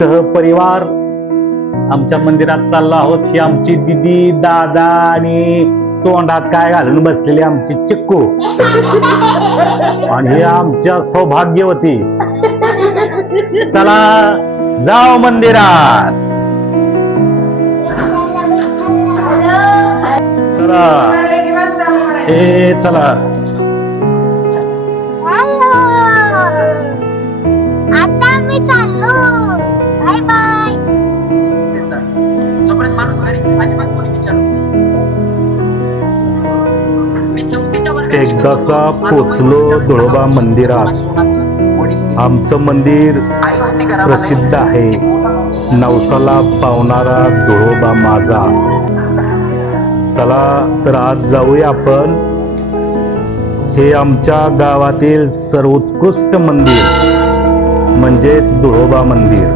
सहपरिवार आमच्या मंदिरात चाललो आहोत. ही आमची दिदी, दादा आणि तोंडात काय घालून बसलेली आमची चिक्कू आणि आमच्या सौभाग्यवती. चला जाओ मंदिरात. चला चला. आता मी चाललो. Bye bye. एकदाचा पोचलो धुळोबा मंदिरात. आमचं मंदिर प्रसिद्ध आहे. नवसाला पावणारा धुळोबा माझा. चला तर आज जाऊया आपण. हे आमच्या गावातील सर्वोत्कृष्ट मंदिर म्हणजेच धुळोबा मंदिर.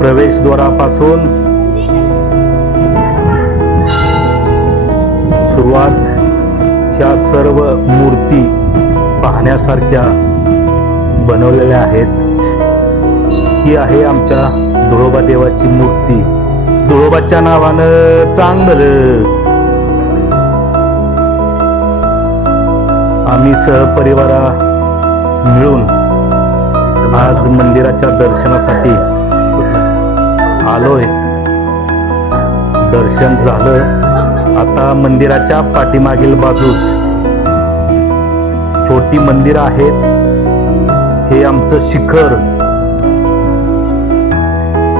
प्रवेशद्वारापासून सुरुवात ह्या सर्व मूर्ती पाहण्यासारख्या बनवलेल्या आहेत. ही आहे आमच्या धुळोबा देवाची मूर्ती. धुळोबाच्या नावानं चांगलं. आम्ही सहपरिवारा मिळून आज मंदिराच्या दर्शनासाठी आलोय. दर्शन झालं. आता मंदिराच्या पाठीमागील बाजूस छोटी मंदिर आहेत. हे आमचं शिखर.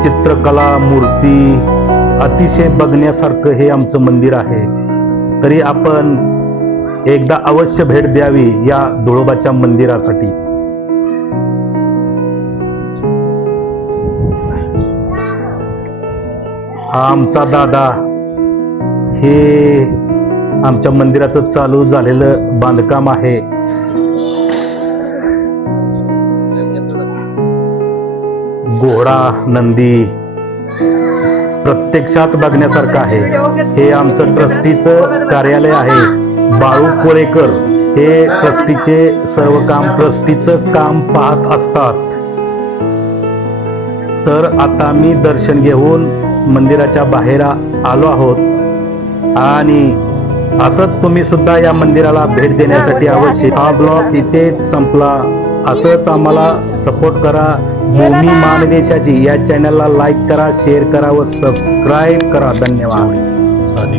चित्रकला, मूर्ती अतिशय बघण्यासारखं हे आमचं मंदिर आहे. तरी आपण एकदा अवश्य भेट द्यावी या धुळोबाच्या मंदिरासाठी. हा आमचा दादा. हे आमच्या मंदिराचं चालू झालेलं बांधकाम आहे. घोडा, नंदी प्रत्यक्षात बघण्यासारखं आहे. हे आमचं ट्रस्टीचं कार्यालय आहे. बाळू कोळेकर हे ट्रस्टीचे सर्व काम, ट्रस्टीचं काम पाहत असतात. तर आता मी दर्शन घेऊन मंदिराच्या बाहेर आलो आहोत आणि असंच तुम्ही सुद्धा या मंदिराला भेट देण्यासाठी अवश्य. हा ब्लॉग इथेच संपला. असंच आम्हाला सपोर्ट करा. भूमी मानदेशाची या चॅनलला लाईक करा, शेअर करा व सबस्क्राईब करा. धन्यवाद. साधी